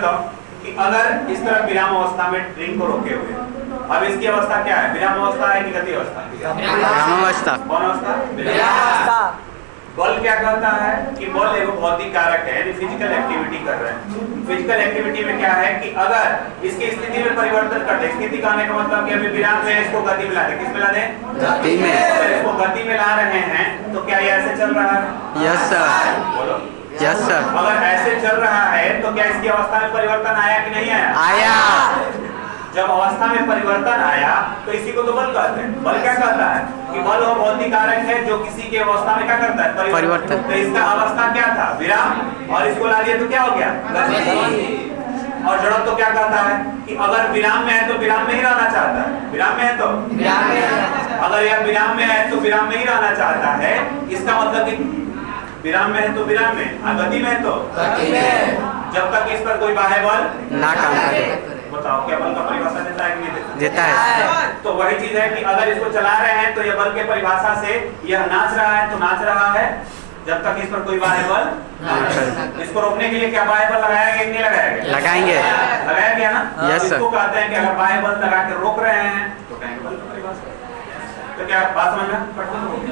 कि अगर इस तरह विराम अवस्था में ड्रिंक को रोके हुए, अब इसकी अवस्था क्या है? विराम अवस्था है कि गति अवस्था? विराम अवस्था। कौन अवस्था? विराम अवस्था। बल क्या कहता है कि बल एक भौतिक कारक है, यानी फिजिकल एक्टिविटी कर रहे हैं। फिजिकल एक्टिविटी में क्या है कि अगर इसकी स्थिति में परिवर्तन कर दे, स्थिति कहने का मतलब कि अभी विराम में इसको गति में ला दे, किस में ला दे? गति में। अगर इसको गति में ला रहे हैं तो क्या ये ऐसे चल रहा है? Yes sir. बोलो। Yes sir. अगर ऐसे चल रहा है तो क्या इसकी अवस्था में परिवर्तन आया कि नहीं आया? आया। जब अवस्था में परिवर्तन आया तो इसी को तो बल कहते हैं। बल क्या कहता है कि बल वो भौतिक कारक है जो किसी की अवस्था में क्या करता है? परिवर्तन। तो इसका अवस्था क्या था? विराम, और इसको ला दिया तो क्या हो गया? गति। और जड़त्व तो क्या कहता है कि अगर विराम में है तो विराम में ही रहना चाहता है। विराम में है तो विराम में, अगर यह विराम में है तो विराम में ही रहना चाहता है। इसका मतलब कि विराम में है तो विराम में, गति में है तो गति में। जब तक इस पर कोई बाह्य बल ना काम करे। बताओ क्या बल का परिभाषा देता है कि नहीं देता? देता है। तो वही चीज है कि अगर इसको चला रहे हैं तो यह बल के परिभाषा से यह नाच रहा है तो नाच रहा है जब तक इस पर कोई बाह्य बल ना करे। इसको रोकने के लिए क्या बाह्य बल लगाया गया कि नहीं लगाया गया? लगाएंगे। लगाया गया ना? Yes sir. इसको कहते हैं कि अगर बाह्य बल लगा के रोक रहे हैं तो कहेंगे बल का परिभाषा। तो क्या बात समझ में?